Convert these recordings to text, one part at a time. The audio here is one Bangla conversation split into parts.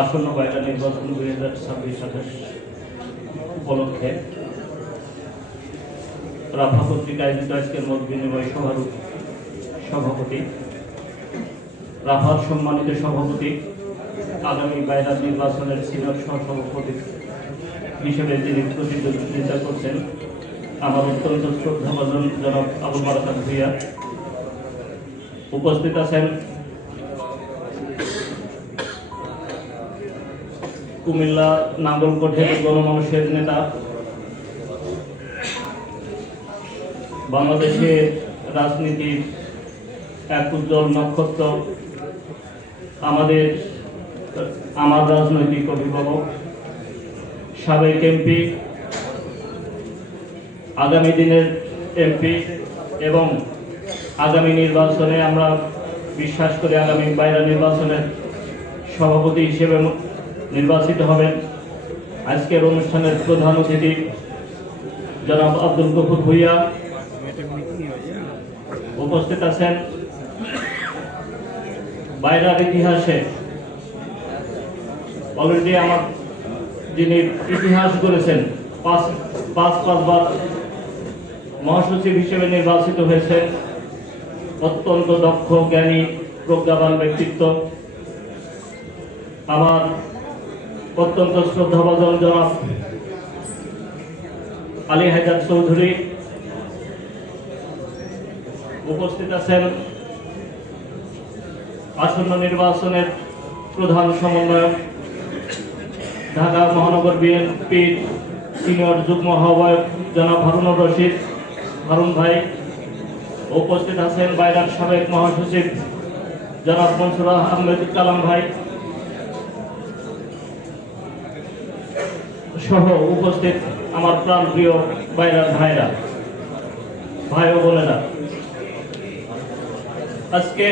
আসন্ন বাইরা নির্বাচন 2026-27 উপলক্ষে রাফা পত্রিকা আয়োজিত আজকের মত বিনিময় সভার সভাপতি, রাফার সম্মানিত সভাপতি, আগামী বাইরা নির্বাচনের সিনিয়র সহসভাপতি হিসেবে যিনি প্রতিদ্বন্দ্বিতা করছেন, আমার অত্যন্ত শ্রদ্ধাভাজন জনাব আবুল বারাকাত ভূঁইয়া। উপস্থিত আছেন কুমিল্লা নাঙ্গলকোটের গণমানুষের নেতা, বাংলাদেশের রাজনীতির এক উজ্জ্বল নক্ষত্র, আমার রাজনৈতিক অভিভাবক, সাবেক এমপি, আগামী দিনের এমপি এবং আগামী নির্বাচনে আমরা বিশ্বাস করি আগামী বাইরা নির্বাচনের সভাপতি হিসেবে নির্বাচিত হবেন। আজকের অনুষ্ঠানের প্রধান অতিথি জনাব আব্দুল গফুর ভূঁইয়া। উপস্থিত আছেন বাইরার ইতিহাসে অলরেডি যিনি ইতিহাস গড়েছেন, পাঁচবার মহাসচিব হিসেবে নির্বাচিত হয়েছেন, অত্যন্ত দক্ষ, জ্ঞানী, প্রজ্ঞাবান ব্যক্তিত্ব, আমার অত্যন্ত শ্রদ্ধাভাজন জনাব আলী হায়দার চৌধুরী। উপস্থিত আছেন আসন্ন নির্বাচনের প্রধান সমন্বয়ক, ঢাকা মহানগর বিএনপির সিনিয়র যুগ্ম আহ্বায়ক জনাব হারুনুর রশিদ, হারুন ভাই। উপস্থিত আছেন বাইরার সাবেক মহাসচিব জনাব মনসুর আহমেদ কালাম ভাই সহ উপস্থিত আমার প্রাণপ্রিয় বাইরার ভাইরা, ভাই ও বোনেরা। আজকে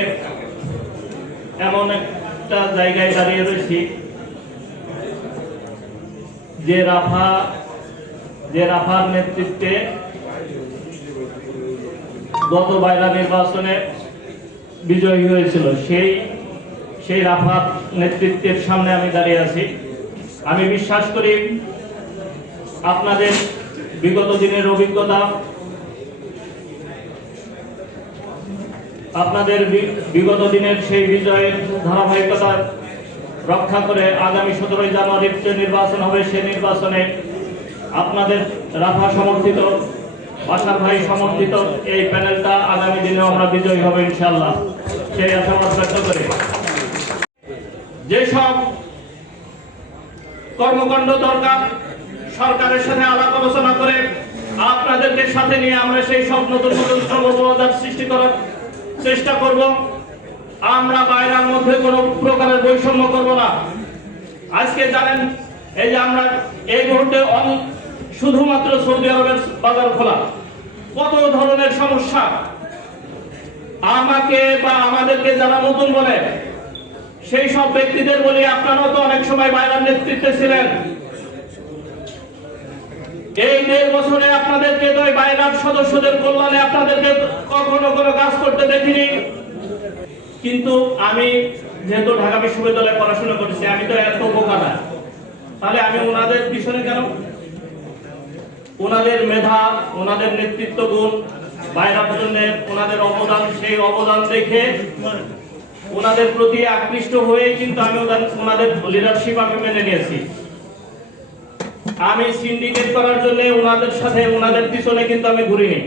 এমন একটা জায়গায় দাঁড়িয়ে রয়েছি যে রাফার নেতৃত্বে গত বাইরা নির্বাচনে বিজয়ী হয়েছিল, সেই রাফার নেতৃত্বের সামনে আমি দাঁড়িয়ে আছি। আমি বিশ্বাস করি আপনাদের বিগত দিনের অভিজ্ঞতা, আপনাদের বিগত দিনের সেই বিজয়ের ধারাবাহিকতা রক্ষা করে আগামী 17 জানুয়ারির যে নির্বাচন হবে, সেই নির্বাচনে আপনাদের রাফা সমর্থিত, বাসার ভাই সমর্থিত এই প্যানেলটা আগামী দিনেও আমরা বিজয়ী হবে ইনশাআল্লাহ, সেই আশাবাদ ব্যক্ত করে যেসব কর্মকাণ্ড দরকার সরকারের সাথে আলাপ আলোচনা করে আপনাদেরকে সাথে নিয়ে আমরা সেই সব নতুন শ্রমবাজার সৃষ্টি করার চেষ্টা করব। আমরা বাইরের মধ্যে কোনো প্রকারের বৈষম্য করব না। আজকে জানেন এই যে আমরা এই মুহূর্তে শুধুমাত্র সৌদি আরবের বাজার খোলা, কত ধরনের সমস্যা। আমাকে বা আমাদেরকে যারা নতুন বলে সেই সব ব্যক্তিদের বলি, আপনারাও তো অনেক সময় বাইরের নেতৃত্বে ছিলেন। এই 1.5 বছরে আপনাদেরকে তো বাইরের সদস্যদের কল্যাণে আপনাদেরকে কখনো কোনো কাজ করতে দেখিনি। কিন্তু আমি যেহেতু ঢাকা বিশ্ববিদ্যালয়ে পড়াশোনা করেছি, আমি তো এত বোকা না, তাহলে আমি ওনাদের পিছনে কেন? ওনাদের মেধা, ওনাদের নেতৃত্ব গুণ, বাইরের জন্য ওনাদের অবদান, সেই অবদান দেখে ওনাদের প্রতি আকৃষ্ট হয়ে কিন্তু আমি ওনাদের লিডারশিপ আমি মেনে নিয়েছি। আমি সিন্ডিকেট করার জন্য ওনাদের সাথে, ওনাদের পিছনে কিন্তু আমি ঘুরিনি।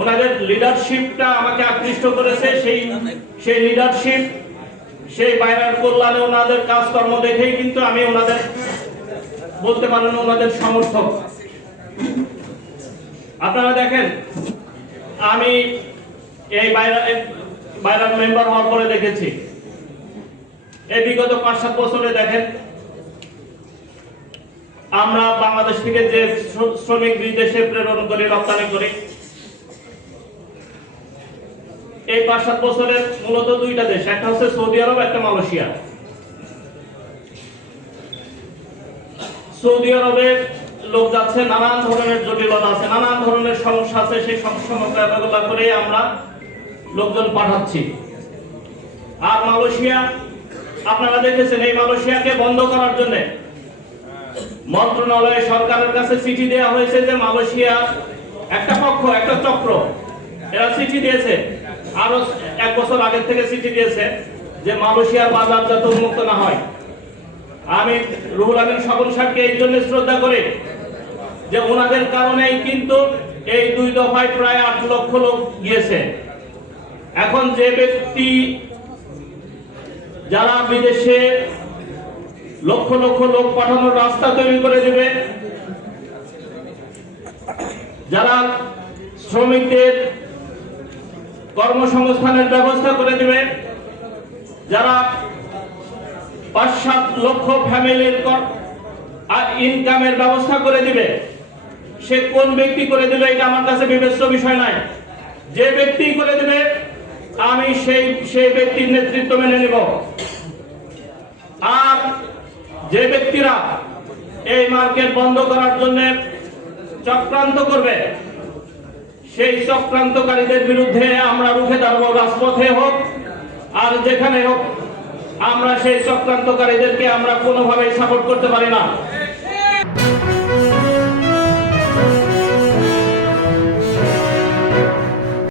ওনাদের লিডারশিপটা আমাকে আকৃষ্ট করেছে। সেই লিডারশিপ, সেই বাইরের কল্যাণে ওনাদের কাজকর্ম দেখেই কিন্তু আমি ওনাদের বলতে পারেন ওনাদের সমর্থক। আপনারা দেখেন, আমি এই বাইরের মেম্বার হওয়ার পরে দেখেছি এই বিগত 5-7 বছরে দেখেন আমরা বাংলাদেশ থেকে যে শ্রমিক বিদেশে প্রেরণ করি, রপ্তানি করি, এই 5-7 বছরে মূলত 2টা দেশ, একটা হচ্ছে সৌদি আরব, একটা মালয়েশিয়া। সৌদি আরবে লোক যাচ্ছে, নানান ধরনের জটিলতা আছে, নানান ধরনের সমস্যা আছে, সেই সমস্যা মোকাবেলা করে আমরা লোকজন পাঠাচ্ছি। আর মালয়েশিয়া আপনারা দেখেছেন এই মালয়েশিয়াকে বন্ধ করার জন্য মন্ত্রণালয় সরকারের কাছে চিঠি দেওয়া হয়েছে যে মালয়েশিয়া একটা পক্ষ একটা চক্র এরা চিঠি দিয়েছে, আরো 1 বছর আগে থেকে চিঠি দিয়েছে যে মালয়েশিয়ার বাজার যাতে উন্মুক্ত না হয়। আমি রুহুল আমিন স্বপন সাহেবকে এই জন্য শ্রদ্ধা করি যে ওনাদের কারণেই কিন্তু এই 2 দফায় প্রায় 8 লক্ষ লোক গিয়েছে। এখন যে ব্যক্তি যারা বিদেশে লক্ষ লক্ষ লোক পাঠানোর রাস্তা তৈরি করে দিবে, যারা শ্রমিকদের কর্মসংস্থানের ব্যবস্থা করে দিবে, যারা 5-7 লক্ষ ফ্যামিলির ইনকামের ব্যবস্থা করে দিবে, সে কোন ব্যক্তি করে দিবে এটা আমার কাছে বিবেচ্য বিষয় নাই। যে ব্যক্তি করে দিবে আমি সেই ব্যক্তির নেতৃত্ব মেনে নেব। আর যে ব্যক্তিরা এই মার্কেট বন্ধ করার জন্য চক্রান্ত করবে, সেই চক্রান্তকারীদের বিরুদ্ধে আমরা রুখে দাঁড়াবো, রাজপথে হোক আর যেখানে হোক। আমরা সেই চক্রান্তকারীদেরকে আমরা কোনোভাবেই সাপোর্ট করতে পারি না।